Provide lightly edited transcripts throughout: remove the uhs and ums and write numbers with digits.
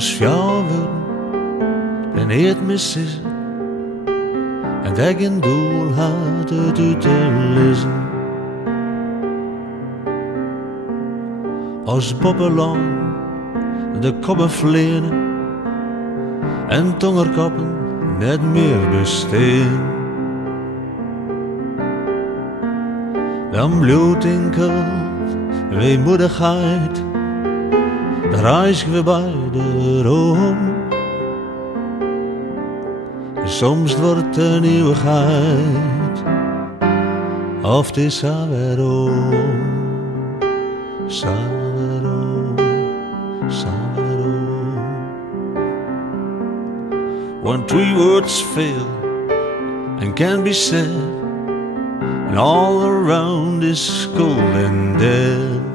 als fjouwer den het missen en dat geen doel had het uit te lezen. Als bobbelon de koppen vlenen en tongerkoppen net meer besteen. Dan bloed in kult, weemoedigheid, daar reizen we beide om. Soms wordt een eeuwigheid, of het is weerom, weerom. When three words fail and can be said, and all around is cold and dead.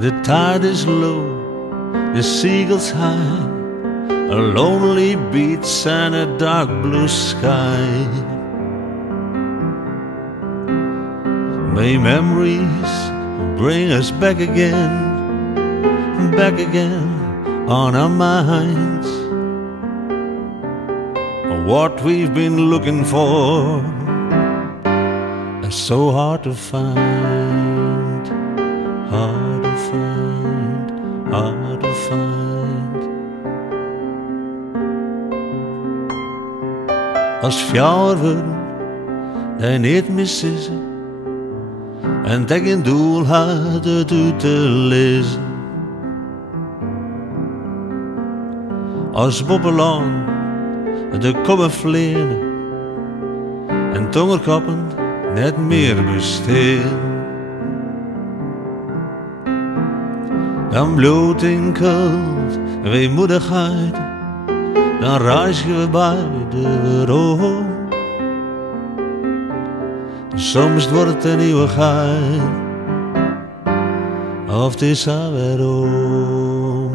The tide is low, the seagulls high, a lonely beach and a dark blue sky. May memories bring us back again on our minds. What we've been looking for is so hard to find, hard to find, hard to find. Als fjouwer worden, dan niet missen en dat geen doel had het uit te lezen. Als bobbelon de koppen vlenen en tongerkoppen net meer besteen. Dan bloed in kult en weemoedigheid, dan reizen we beide om. Soms wordt het een eeuwigheid, of het is weerom,